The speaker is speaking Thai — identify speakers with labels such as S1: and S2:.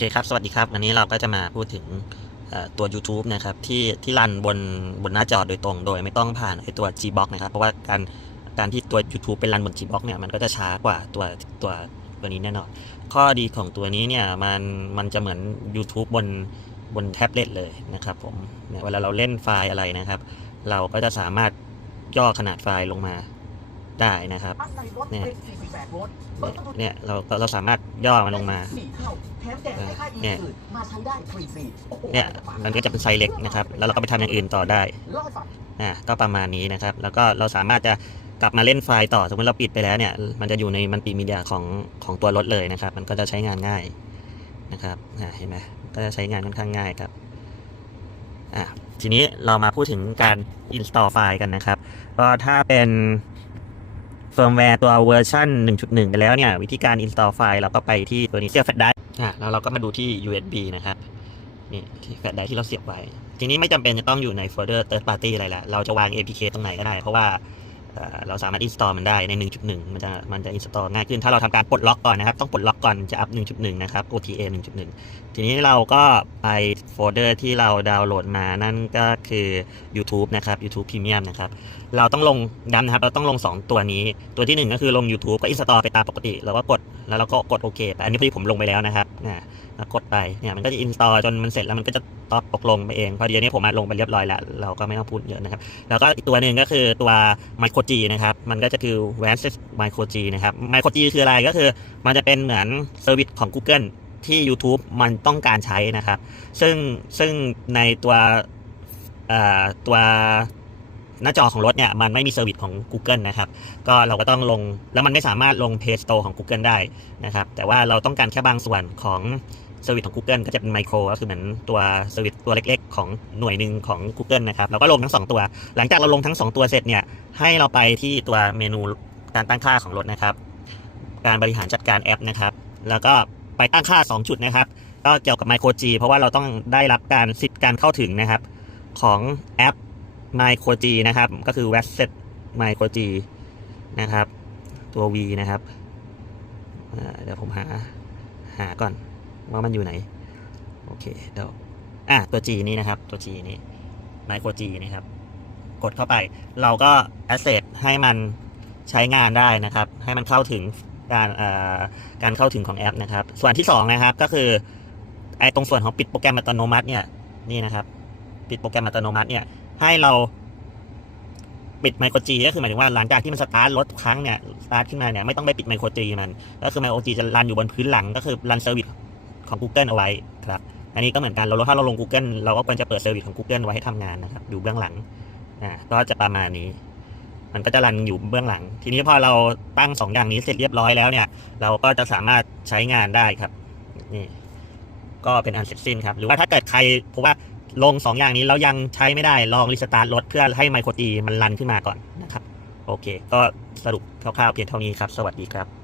S1: เคครับ สวัสดีครับ วันนี้เราก็จะมาพูดถึงตัว YouTube นะครับที่ที่รันบนบนหน้าจอโดยตรง โดยไม่ต้องผ่านไอตัว Gbox นะครับ เพราะว่าการการที่ตัว YouTube เป็นรันบน Gbox เนี่ยมันก็จะช้ากว่าตัวตัวตัวนี้แน่นอน ข้อดีของตัวนี้เนี่ยมันมันจะเหมือน YouTube บนบนแท็บเล็ตเลยนะครับผมเวลาเราเล่นไฟล์อะไรนะครับ เราก็จะสามารถย่อขนาดไฟล์ลงมา ได้นะครับ
S2: เนี่ย
S1: เนี่ยเราเราสามารถย่อมันลงมา
S2: เนี่
S1: ยเนี่ยมันก็จะเป็นไซส์เล็กนะครับ แล้วเราก็ไปทำอย่างอื่นต่อได้อ่าก็ประมาณนี้นะครับ แล้วก็เราสามารถจะกลับมาเล่นไฟล์ต่อสมมติเราปิดไปแล้วเนี่ยมันจะอยู่ในมันติมีเดียของของตัวรถเลยนะครับ มันก็จะใช้งานง่ายนะครับเห็นไหมก็จะใช้งานค่อนข้างง่ายครับอ่าทีนี้เรามาพูดถึงการ install ไฟล์กันนะครับก็ถ้าเป็น เฟิร์มแวร์ตัวเวอร์ชัน1.1 ไปแล้วเนี่ย วิธีการ install ไฟล์เราก็ไปที่ตัวนี้เสียบแฟลชไดร์แล้วเราก็มาดูที่ USB นะครับนี่ที่แฟลชไดร์ที่เราเสียบไว้ ทีนี้ไม่จำเป็นจะต้องอยู่ในโฟลเดอร์ third party อะไรละเราจะวาง APK ตรงไหนก็ได้ เพราะว่า เราสามารถ install มันได้ใน 1.1 มันจะมันจะ install ง่ายขึ้น ถ้าเราทำการปลดล็อกก่อนนะครับ ต้องปลดล็อกก่อนจะอัพ 1.1 นะครับ OTA 1.1 ทีนี้เราก็ไปโฟลเดอร์ที่เราดาวน์โหลดมานั่นก็คือ YouTube นะครับ YouTube Premium นะครับ เราต้องลงย้ำนะครับ เราต้องลง 2 ตัวนี้ ตัวทีหนึ่1 ก็คือลง YouTube ก็ install ไปตามปกติ เราก็กด แล้วเราก็กดโอเคไปอันนี้พอดีผมลงไปแล้วนะครับนะกดไป เนี่ยมันก็จะ install จนมันเสร็จแล้วมันก็จะตอบตกลงไปเอง พอดีอันนี้ผมมาลงไปเรียบร้อยแล้ว เราก็ไม่ต้องพูดเยอะนะครับ แล้วก็อีกตัวหนึ่งก็คือตัว Micro G นะครับ มันก็จะคือ Advanced Micro G นะครับ Micro G คืออะไรก็คือ มันจะเป็นเหมือนเซอร์วิสของ Google ที่ YouTube มันต้องการใช้นะครับ ซึ่งซึ่งในตัวตัวหน้าจอของรถเนี่ยมันไม่มีเซอร์วิสของ Google นะครับ ก็เราก็ต้องลงแล้วมันไม่สามารถลง Play Store ของ Google ได้นะครับ แต่ว่าเราต้องการแค่บางส่วนของ เซอร์วิสของ Google ก็จะเป็นไมโครก็คือเหมือนตัวเซอร์วิสตัวเล็กๆ ของหน่วยหนึ่งของ Google นะครับเราก็ลงทั้ง 2 ตัว หลังจากเราลงทั้ง 2 ตัวเสร็จเนี่ยให้เราไปที่ตัวเมนูการตั้งค่าของรถนะครับ การบริหารจัดการแอปนะครับ แล้วก็ไปตั้งค่า 2 จุดนะครับ ก็เกี่ยวกับ Micro G เพราะว่าเราต้องได้รับการสิทธิ์การเข้าถึงนะครับ ของแอป Micro G นะครับ ก็คือ w e b s e t Micro G นะครับ ตัว V นะครับเดี๋ยวผมหาหาก่อน ว่ามันอยู่ไหน โอเคเดี๋ยวอะตัว G นี้นะครับ ตัว G นี้ Micro G นี่ครับ กดเข้าไป เราก็ access ให้มันใช้งานได้นะครับ ให้มันเข้าถึงการเอ่อการเข้าถึงของแอปนะครับ ส่วนที่สองนะครับก็คือไอ้ตรงส่วนของปิดโปรแกรมอัตโนมัติเนี่ยนี่นะครับ ปิดโปรแกรมอัตโนมัติเนี่ยให้เราปิดไมโครจีก็คือหมายถึงว่าหลังจากที่มันสตาร์ทรถครั้งเนี่ยสตาร์ทขึ้นมาเนี่ยไม่ต้องไปปิดไมโครจีมัน ก็คือไมโครจีจะรันอยู่บนพื้นหลังก็คือรันเซอร์วิส ของ Google เอาไว้ครับอันนี้ก็เหมือนกันเราถ้าเราลง Google เราก็ควรจะเปิดเซอร์วิสของ Google ไว้ให้ทำงานนะครับอยู่เบื้องหลังอ่าก็จะประมาณนี้ มันก็จะรันอยู่เบื้องหลัง ทีนี้พอเราตั้งสองอย่างนี้เสร็จเรียบร้อยแล้วเนี่ย เราก็จะสามารถใช้งานได้ครับนี่ก็เป็นอันเสร็จสิ้นครับ หรือว่าถ้าเกิดใครพบว่าลงสองอย่างนี้แล้วยังใช้ไม่ได้ลองรีสตาร์ทรถเพื่อให้ไมโครตีมันรันขึ้นมาก่อนนะครับ โอเค ก็สรุปคร่าวๆเพียงเท่านี้ครับ สวัสดีครับ